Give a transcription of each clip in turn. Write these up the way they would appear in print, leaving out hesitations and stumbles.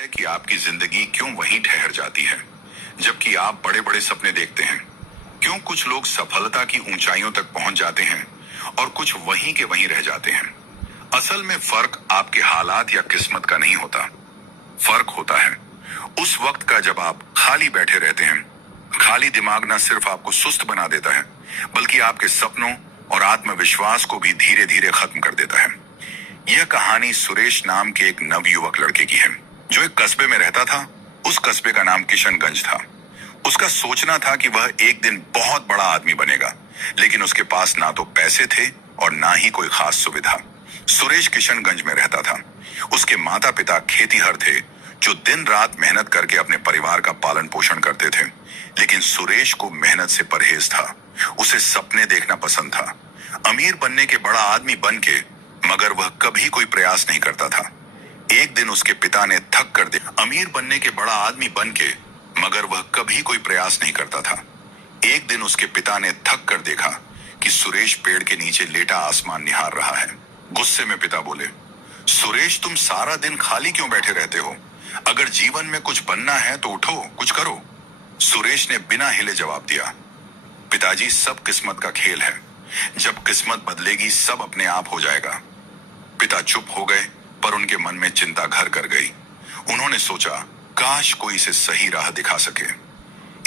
है कि आपकी जिंदगी क्यों वहीं ठहर जाती है जबकि आप बड़े बड़े सपने देखते हैं। क्यों कुछ लोग सफलता की ऊंचाइयों तक पहुंच जाते हैं और कुछ वहीं के वहीं रह जाते हैं। असल में फर्क आपके हालात या किस्मत का नहीं होता। फर्क होता है उस वक्त का जब आप खाली बैठे रहते हैं। खाली दिमाग न सिर्फ आपको सुस्त बना देता है बल्कि आपके सपनों और आत्मविश्वास को भी धीरे धीरे खत्म कर देता है। यह कहानी सुरेश नाम के एक नवयुवक लड़के की है जो एक कस्बे में रहता था। उस कस्बे का नाम किशनगंज था। उसका सोचना था कि वह एक दिन बहुत बड़ा आदमी बनेगा, लेकिन उसके पास ना तो पैसे थे और ना ही कोई खास सुविधा। सुरेश किशनगंज में रहता था। उसके माता पिता खेतीहर थे जो दिन रात मेहनत करके अपने परिवार का पालन पोषण करते थे। लेकिन सुरेश को मेहनत से परहेज था। उसे सपने देखना पसंद था, अमीर बनने के बड़ा आदमी बन के, मगर वह कभी कोई प्रयास नहीं करता था। एक दिन उसके पिता ने थक कर दे अमीर बनने के बड़ा आदमी बन के, मगर वह कभी कोई प्रयास नहीं करता था। एक दिन उसके पिता ने थक कर देखा कि सुरेश पेड़ के नीचे लेटा आसमान निहार रहा है। गुस्से में पिता बोले, सुरेश तुम सारा दिन खाली क्यों बैठे रहते हो? अगर जीवन में कुछ बनना है तो उठो, कुछ करो। सुरेश ने बिना हिले जवाब दिया, पिताजी सब किस्मत का खेल है। जब किस्मत बदलेगी सब अपने आप हो जाएगा। पिता चुप हो गए, पर उनके मन में चिंता घर कर गई। उन्होंने सोचा, काश कोई इसे सही राह दिखा सके।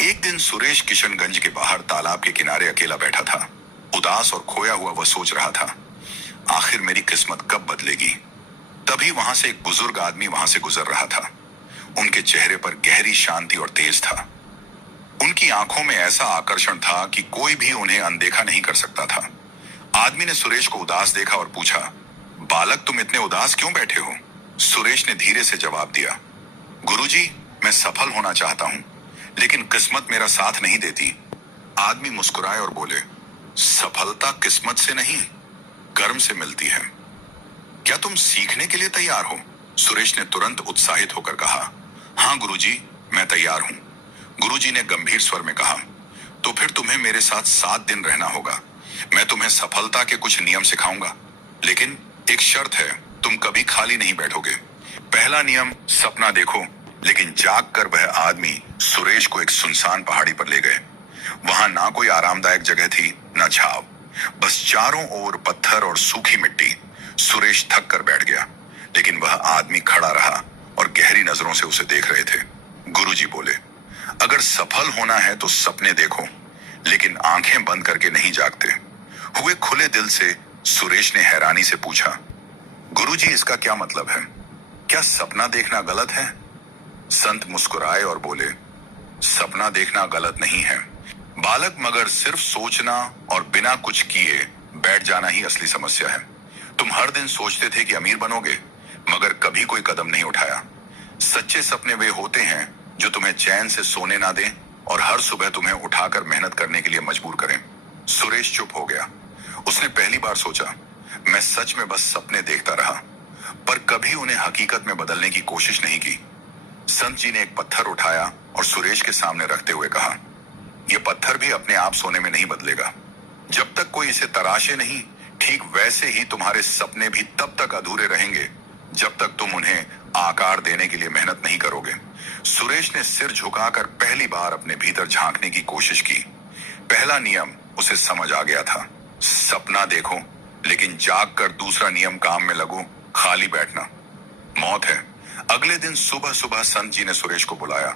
एक दिन सुरेश किशनगंज के बाहर तालाब के किनारे अकेला बैठा था। उदास और खोया हुआ वह सोच रहा था, आखिर मेरी किस्मत कब बदलेगी? तभी वहां से एक बुजुर्ग आदमी वहां से गुजर रहा था। उनके चेहरे पर गहरी शांति और तेज था। उनकी आंखों में ऐसा आकर्षण था कि कोई भी उन्हें अनदेखा नहीं कर सकता था। आदमी ने सुरेश को उदास देखा और पूछा, बालक तुम इतने उदास क्यों बैठे हो? सुरेश ने धीरे से जवाब दिया, गुरुजी, मैं सफल होना चाहता हूं, लेकिन किस्मत मेरा साथ नहीं देती। आदमी मुस्कुराए और बोले, सफलता किस्मत से नहीं, कर्म से मिलती है। क्या तुम सीखने के लिए तैयार हो? सुरेश ने तुरंत उत्साहित होकर कहा, हाँ गुरुजी, मैं तैयार हूं। गुरुजी ने गंभीर स्वर में कहा, तो फिर तुम्हें मेरे साथ 7 दिन रहना होगा। मैं तुम्हें सफलता के कुछ नियम सिखाऊंगा, लेकिन एक शर्त है, तुम कभी खाली नहीं बैठोगे। पहला नियम, सपना देखो। लेकिन जाग कर वह आदमी सुरेश को एक सुनसान पहाड़ी पर ले गए। वहां ना कोई आरामदायक जगह थी, न छाव, बस चारों ओर पत्थर और सूखी मिट्टी। सुरेश थक कर बैठ गया, लेकिन वह आदमी खड़ा रहा और गहरी नजरों से उसे देख रहे थे। गुरुजी बोले, अगर सफल होना है तो सपने देखो, लेकिन आंखें बंद करके नहीं जागते। हुए खुले दिल से सुरेश ने हैरानी से पूछा, गुरुजी इसका क्या मतलब है? क्या सपना देखना गलत है? संत मुस्कुराए और बोले, सपना देखना गलत नहीं है बालक, मगर सिर्फ सोचना और बिना कुछ किए बैठ जाना ही असली समस्या है। तुम हर दिन सोचते थे कि अमीर बनोगे, मगर कभी कोई कदम नहीं उठाया। सच्चे सपने वे होते हैं जो तुम्हें चैन से सोने ना दें और हर सुबह तुम्हें उठाकर मेहनत करने के लिए मजबूर करें। सुरेश चुप हो गया। उसने पहली बार सोचा, मैं सच में बस सपने देखता रहा, पर कभी उन्हें हकीकत में बदलने की कोशिश नहीं की। संत जी ने एक पत्थर उठाया और सुरेश के सामने रखते हुए कहा, यह पत्थर भी अपने आप सोने में नहीं बदलेगा। जब तक कोई इसे तराशे नहीं, ठीक वैसे ही तुम्हारे सपने भी तब तक अधूरे रहेंगे जब तक तुम उन्हें आकार देने के लिए मेहनत नहीं करोगे। सुरेश ने सिर झुकाकर पहली बार अपने भीतर झांकने की कोशिश की। पहला नियम उसे समझ आ गया था, सपना देखो, लेकिन जाग कर दूसरा नियम काम में लगो, खाली बैठना मौत है। अगले दिन सुबह सुबह संत जी ने सुरेश को बुलाया।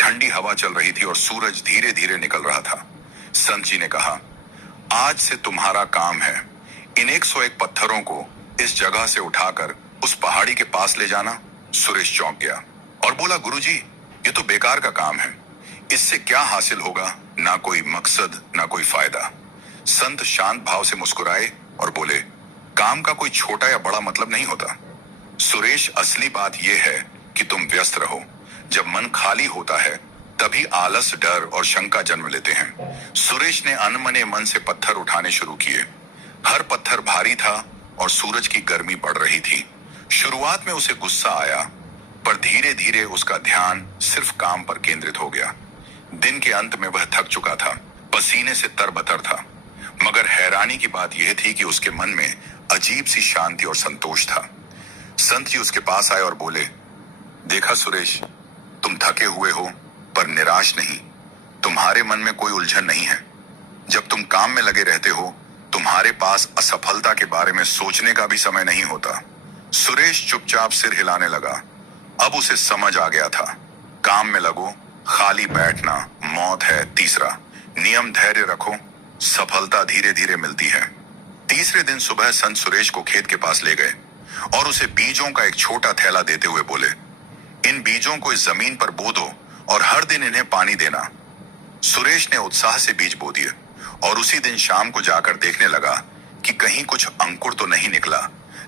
ठंडी हवा चल रही थी और सूरज धीरे धीरे निकल रहा था। संत जी ने कहा, आज से तुम्हारा काम है इन 101 पत्थरों को इस जगह से उठाकर उस पहाड़ी के पास ले जाना। सुरेश चौंक गया और बोला, गुरुजी, ये तो बेकार का काम है, इससे क्या हासिल होगा? ना कोई मकसद, ना कोई फायदा। संत शांत भाव से मुस्कुराए और बोले, काम का कोई छोटा या बड़ा मतलब नहीं होता सुरेश, असली बात यह है कि तुम व्यस्त रहो। जब मन खाली होता है तभी आलस, डर और शंका जन्म लेते हैं। सुरेश ने अनमने मन से पत्थर उठाने शुरू किए। हर पत्थर भारी था और सूरज की गर्मी बढ़ रही थी। शुरुआत में उसे गुस्सा आया, पर धीरे धीरे उसका ध्यान सिर्फ काम पर केंद्रित हो गया। दिन के अंत में वह थक चुका था, पसीने से तरबतर था, मगर हैरानी की बात यह थी कि उसके मन में अजीब सी शांति और संतोष था। संत जी उसके पास आए और बोले, देखा सुरेश, तुम थके हुए हो पर निराश नहीं। तुम्हारे मन में कोई उलझन नहीं है। जब तुम काम में लगे रहते हो, तुम्हारे पास असफलता के बारे में सोचने का भी समय नहीं होता। सुरेश चुपचाप सिर हिलाने लगा। अब उसे समझ आ गया था, काम में लगो, खाली बैठना मौत है। तीसरा नियम, धैर्य रखो, सफलता धीरे धीरे मिलती है। तीसरे दिन सुबह संत सुरेश को खेत के पास ले गए और उसे बीजों का एक छोटा थैला देते हुए बोले, इन बीजों को इस जमीन पर बो दो और हर दिन इन्हें पानी देना। सुरेश ने उत्साह से बीज बो दिए और उसी दिन शाम को जाकर देखने लगा कि कहीं कुछ अंकुर तो नहीं निकला,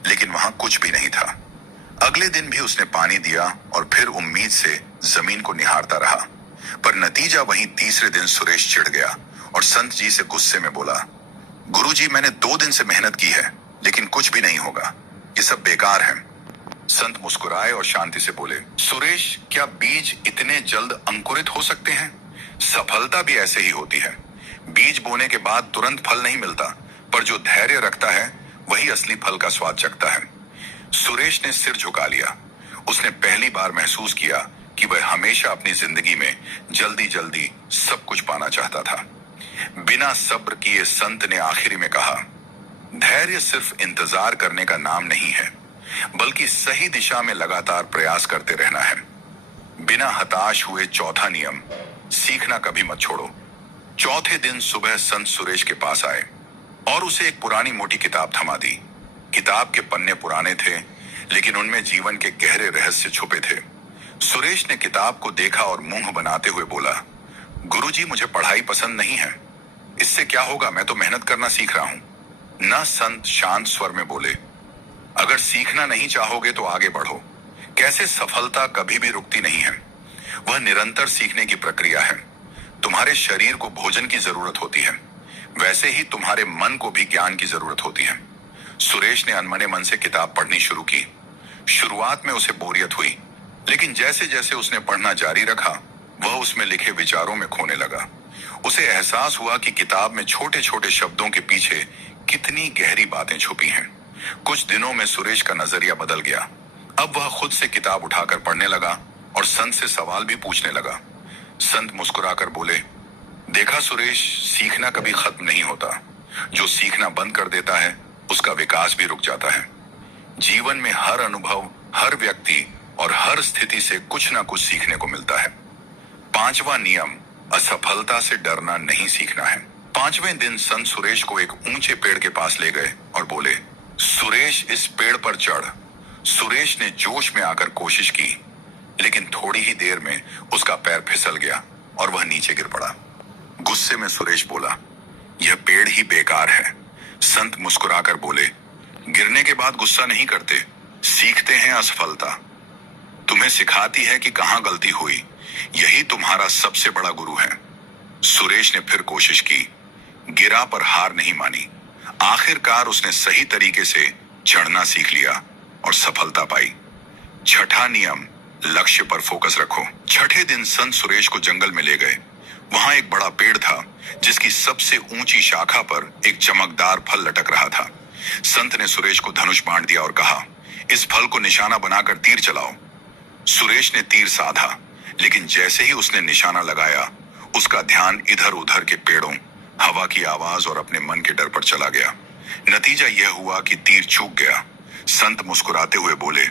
लेकिन वहां कुछ भी नहीं था। अगले दिन भी उसने पानी दिया और फिर उम्मीद से जमीन को निहारता रहा, पर नतीजा वहीं तीसरे दिन सुरेश चिढ़ गया और संत जी से गुस्से में बोला, गुरुजी, मैंने 2 दिन से मेहनत की है, लेकिन कुछ भी नहीं होगा, ये सब बेकार है। संत मुस्कुराए और शांति से बोले, सुरेश, क्या बीज इतने जल्द अंकुरित हो सकते हैं? सफलता भी ऐसे ही होती है। बीज बोने के बाद तुरंत फल नहीं मिलता, पर जो धैर्य रखता है वही असली फल का स्वाद चखता है। सुरेश ने सिर झुका लिया। उसने पहली बार महसूस किया कि वह हमेशा अपनी जिंदगी में जल्दी जल्दी सब कुछ पाना चाहता था। बिना सब्र किए संत ने आखिरी में कहा, धैर्य सिर्फ इंतजार करने का नाम नहीं है, बल्कि सही दिशा में लगातार प्रयास करते रहना है। बिना हताश हुए चौथा नियम, सीखना कभी मत छोड़ो। चौथे दिन सुबह संत सुरेश के पास आए और उसे एक पुरानी मोटी किताब थमा दी। किताब के पन्ने पुराने थे, लेकिन उनमें जीवन के गहरे रहस्य छुपे थे। सुरेश ने किताब को देखा और मुंह बनाते हुए बोला, गुरुजी, मुझे पढ़ाई पसंद नहीं है। इससे क्या होगा, मैं तो मेहनत करना सीख रहा हूं। ना संत शांत स्वर में बोले, अगर सीखना नहीं चाहोगे तो आगे बढ़ो। कैसे सफलता कभी भी रुकती नहीं है, वह निरंतर सीखने की प्रक्रिया है। तुम्हारे शरीर को भोजन की जरूरत होती है, वैसे ही तुम्हारे मन को भी ज्ञान की जरूरत होती है। सुरेश ने अनमने मन से किताब पढ़नी शुरू की। शुरुआत में उसे बोरियत हुई, लेकिन जैसे जैसे उसने पढ़ना जारी रखा, वह उसमें लिखे विचारों में खोने लगा। उसे एहसास हुआ कि किताब में छोटे छोटे शब्दों के पीछे कितनी गहरी बातें छुपी हैं। कुछ दिनों में सुरेश का नजरिया बदल गया। अब वह खुद से किताब उठाकर पढ़ने लगा और संत से सवाल भी पूछने लगा। संत मुस्कुराकर बोले, देखा सुरेश, सीखना कभी खत्म नहीं होता। जो सीखना बंद कर देता है उसका विकास भी रुक जाता है। जीवन में हर अनुभव, हर व्यक्ति और हर स्थिति से कुछ ना कुछ सीखने को मिलता है। पांचवा नियम, असफलता से डरना नहीं सीखना है। पांचवें दिन संत सुरेश को एक ऊंचे पेड़ के पास ले गए और बोले, सुरेश, इस पेड़ पर चढ़। सुरेश ने जोश में आकर कोशिश की, लेकिन थोड़ी ही देर में उसका पैर फिसल गया और वह नीचे गिर पड़ा। गुस्से में सुरेश बोला, यह पेड़ ही बेकार है। संत मुस्कुराकर बोले, गिरने के बाद गुस्सा नहीं करते, सीखते हैं असफलता। तुम्हें सिखाती है कि कहां गलती हुई। यही तुम्हारा सबसे बड़ा गुरु है। सुरेश ने फिर कोशिश की, गिरा पर हार नहीं मानी। आखिरकार उसने सही तरीके से चढ़ना सीख लिया और सफलता पाई। छठा नियम, लक्ष्य पर फोकस रखो। छठे दिन संत सुरेश को जंगल में ले गए। वहां एक बड़ा पेड़ था जिसकी सबसे ऊंची शाखा पर एक चमकदार फल लटक रहा था। संत ने सुरेश को धनुष बांट दिया और कहा, इस फल को निशाना बनाकर तीर चलाओ। सुरेश ने तीर साधा, लेकिन जैसे ही उसने निशाना लगाया, उसका ध्यान इधर उधर के पेड़ों, हवा की आवाज और अपने मन के डर पर चला गया। नतीजा यह हुआ कि तीर चूक गया। संत मुस्कुराते हुए बोले,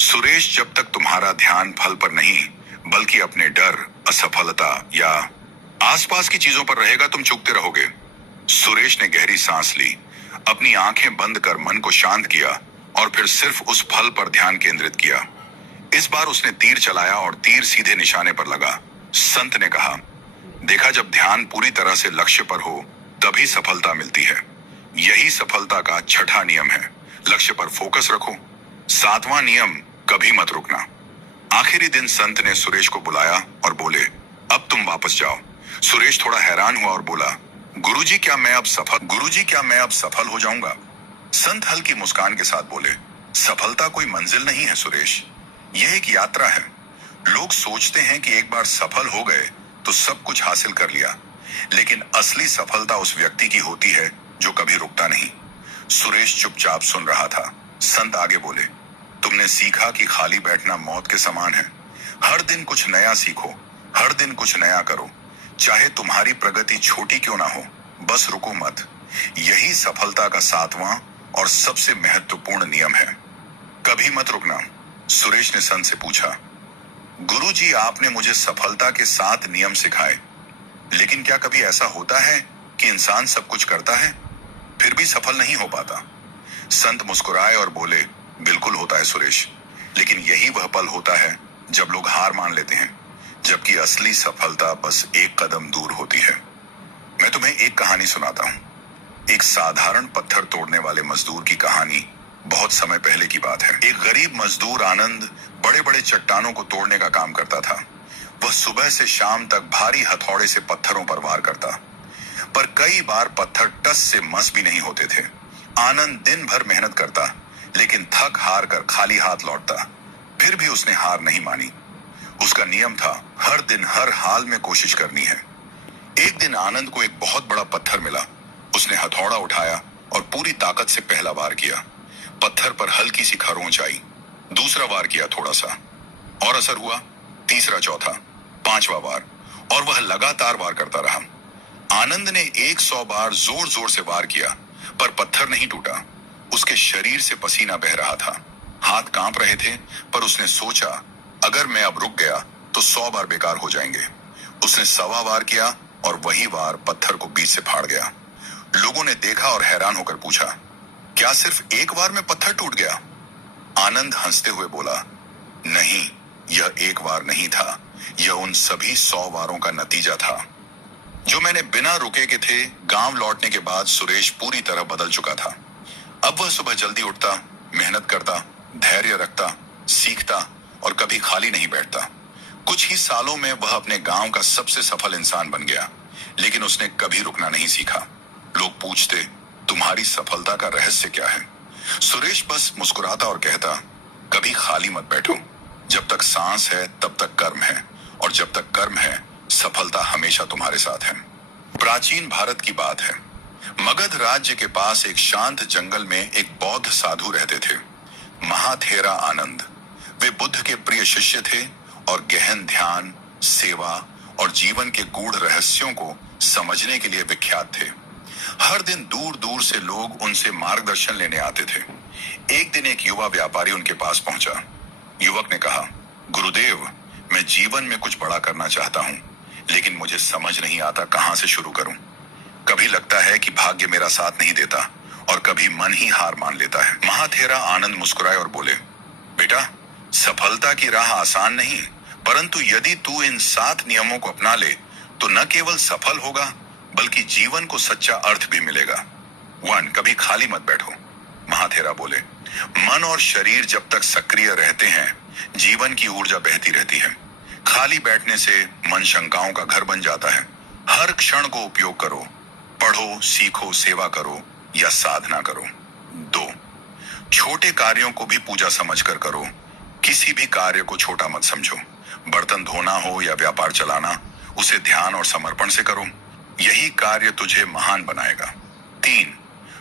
सुरेश, जब तक तुम्हारा ध्यान फल पर नहीं बल्कि अपने डर, असफलता या आसपास की चीजों पर रहेगा, तुम चूकते रहोगे। सुरेश ने गहरी सांस ली, अपनी आंखें बंद कर मन को शांत किया और फिर सिर्फ उस फल पर ध्यान केंद्रित किया। इस बार उसने तीर चलाया और तीर सीधे निशाने पर लगा। संत ने कहा, देखा, जब ध्यान पूरी तरह से लक्ष्य पर हो तभी सफलता मिलती है। यही सफलता का छठा नियम है, लक्ष्य पर फोकस रखो। सातवां नियम, कभी मत रुकना। आखिरी दिन संत ने सुरेश को बुलाया और बोले, अब तुम वापस जाओ। सुरेश थोड़ा हैरान हुआ और बोला, गुरुजी, क्या मैं अब सफल हो जाऊंगा? संत हल्की मुस्कान के साथ बोले, सफलता कोई मंजिल नहीं है सुरेश, यह एक यात्रा है। लोग सोचते हैं कि एक बार सफल हो गए तो सब कुछ हासिल कर लिया, लेकिन असली सफलता उस व्यक्ति की होती है जो कभी रुकता नहीं। सुरेश चुपचाप सुन रहा था। संत आगे बोले, तुमने सीखा कि खाली बैठना मौत के समान है। हर दिन कुछ नया सीखो, हर दिन कुछ नया करो, चाहे तुम्हारी प्रगति छोटी क्यों ना हो, बस रुको मत। यही सफलता का 7वां और सबसे महत्वपूर्ण नियम है, कभी मत रुकना। सुरेश ने संत से पूछा, गुरुजी, आपने मुझे सफलता के 7 नियम सिखाए, लेकिन क्या कभी ऐसा होता है कि इंसान सब कुछ करता है फिर भी सफल नहीं हो पाता? संत मुस्कुराए और बोले, बिल्कुल होता है सुरेश, लेकिन यही वह पल होता है जब लोग हार मान लेते हैं, जबकि असली सफलता बस एक कदम दूर होती है। मैं तुम्हें एक कहानी सुनाता हूँ। एक साधारण पत्थर तोड़ने वाले मजदूर की कहानी। बहुत समय पहले की बात है। एक गरीब मजदूर आनंद बड़े बड़े चट्टानों को तोड़ने का काम करता था। वह सुबह से शाम तक भारी हथौड़े से पत्थरों पर वार करता, पर कई बार पत्थर टस से मस भी नहीं होते थे। आनंद दिन भर मेहनत करता, लेकिन थक हार कर खाली हाथ लौटता। फिर भी उसने हार नहीं मानी। उसका नियम था, हर दिन हर हाल में कोशिश करनी है। एक दिन आनंद को एक बहुत बड़ा पत्थर मिला। उसने हथौड़ा उठाया और पूरी ताकत से पहला वार किया। पत्थर पर हल्की सी खरोंच आई। दूसरा वार किया थोड़ा सा, और असर हुआ। तीसरा, चौथा, 5वां वार, और वह लगातार वार करता रहा। आनंद ने 100 बार जोर जोर से वार किया, पर पत्थर नहीं टूटा। उसके शरीर से पसीना बह रहा था, हाथ कांप रहे थे, पर उसने सोचा, अगर मैं अब रुक गया तो 100 बार बेकार हो जाएंगे। उसने 125 वार किया और वही वार पत्थर को बीच से फाड़ गया। लोगों ने देखा और हैरान होकर पूछा, क्या सिर्फ एक वार में पत्थर टूट गया? आनंद हंसते हुए बोला, नहीं, यह एक वार नहीं था, यह उन सभी 100 वारों का नतीजा था जो मैंने बिना रुके के थे। गांव लौटने के बाद सुरेश पूरी तरह बदल चुका था। अब वह सुबह जल्दी उठता, मेहनत करता, धैर्य रखता, सीखता और कभी खाली नहीं बैठता। कुछ ही सालों में वह अपने गांव का सबसे सफल इंसान बन गया, लेकिन उसने कभी रुकना नहीं सीखा। लोग पूछते, तुम्हारी सफलता का रहस्य क्या है? सुरेश बस मुस्कुराता और कहता, कभी खाली मत बैठो। जब तक सांस है तब तक कर्म है, और जब तक कर्म है सफलता हमेशा तुम्हारे साथ है। प्राचीन भारत की बात है। मगध राज्य के पास एक शांत जंगल में एक बौद्ध साधु रहते थे, महाथेरा आनंद। वे बुद्ध के प्रिय शिष्य थे और गहन ध्यान, सेवा और जीवन के गूढ़ रहस्यों को समझने के लिए विख्यात थे। हर दिन दूर दूर से लोग उनसे मार्गदर्शन लेने आते थे। एक दिन एक युवा व्यापारी उनके पास पहुंचा। युवक ने कहा, गुरुदेव, मैं जीवन में कुछ बड़ा करना चाहता हूं, लेकिन मुझे समझ नहीं आता कहां से शुरू करूं। कभी लगता है कि भाग्य मेरा साथ नहीं देता और कभी मन ही हार मान लेता है। महाथेरा आनंद मुस्कुराए और बोले, बेटा, सफलता की राह आसान नहीं, परंतु यदि तू इन 7 नियमों को अपना ले तो न केवल सफल होगा बल्कि जीवन को सच्चा अर्थ भी मिलेगा। 1, कभी खाली मत बैठो। महाथेरा बोले, मन और शरीर जब तक सक्रिय रहते हैं जीवन की ऊर्जा बहती रहती है। खाली बैठने से मन शंकाओं का घर बन जाता है। हर क्षण को उपयोग करो, पढ़ो, सीखो, सेवा करो या साधना करो। 2, छोटे कार्यों को भी पूजा समझकर करो। किसी भी कार्य को छोटा मत समझो। बर्तन धोना हो या व्यापार चलाना, उसे ध्यान और समर्पण से करो। यही कार्य तुझे महान बनाएगा। 3,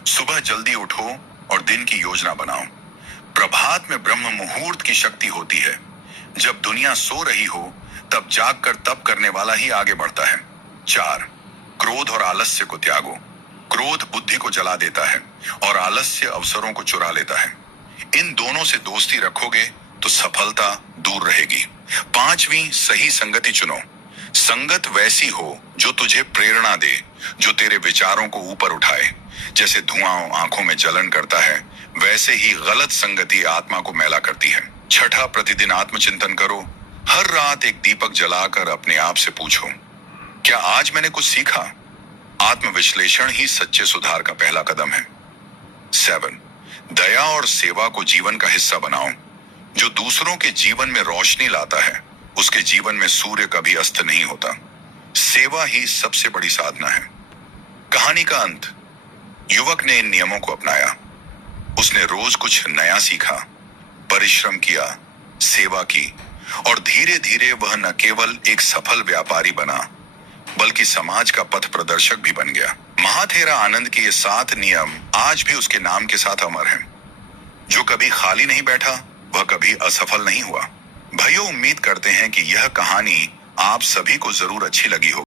सुबह जल्दी उठो और दिन की योजना बनाओ। प्रभात में ब्रह्म मुहूर्त की शक्ति होती है। जब दुनिया सो रही हो तब जागकर तप करने वाला ही आगे बढ़ता है। 4, क्रोध और आलस्य को त्यागो। क्रोध बुद्धि को जला देता है और आलस्य अवसरों को चुरा लेता है। इन दोनों से दोस्ती रखोगे तो सफलता दूर रहेगी। 5वीं, सही संगति चुनो। संगत वैसी हो जो तुझे प्रेरणा दे, जो तेरे विचारों को ऊपर उठाए। जैसे धुआं आंखों में जलन करता है, वैसे ही गलत संगति आत्मा को मैला करती है। 6, प्रतिदिन आत्मचिंतन करो। हर रात एक दीपक जलाकर अपने आप से पूछो, क्या आज मैंने कुछ सीखा? आत्मविश्लेषण ही सच्चे सुधार का पहला कदम है। 7, दया और सेवा को जीवन का हिस्सा बनाओ। जो दूसरों के जीवन में रोशनी लाता है उसके जीवन में सूर्य कभी अस्त नहीं होता। सेवा ही सबसे बड़ी साधना है। कहानी का अंत। युवक ने इन नियमों को अपनाया। उसने रोज कुछ नया सीखा, परिश्रम किया, सेवा की, और धीरे धीरे वह न केवल एक सफल व्यापारी बना बल्कि समाज का पथ प्रदर्शक भी बन गया। महाथेरा आनंद के ये 7 नियम आज भी उसके नाम के साथ अमर हैं। जो कभी खाली नहीं बैठा वह कभी असफल नहीं हुआ। भाइयों, उम्मीद करते हैं कि यह कहानी आप सभी को जरूर अच्छी लगी होगी।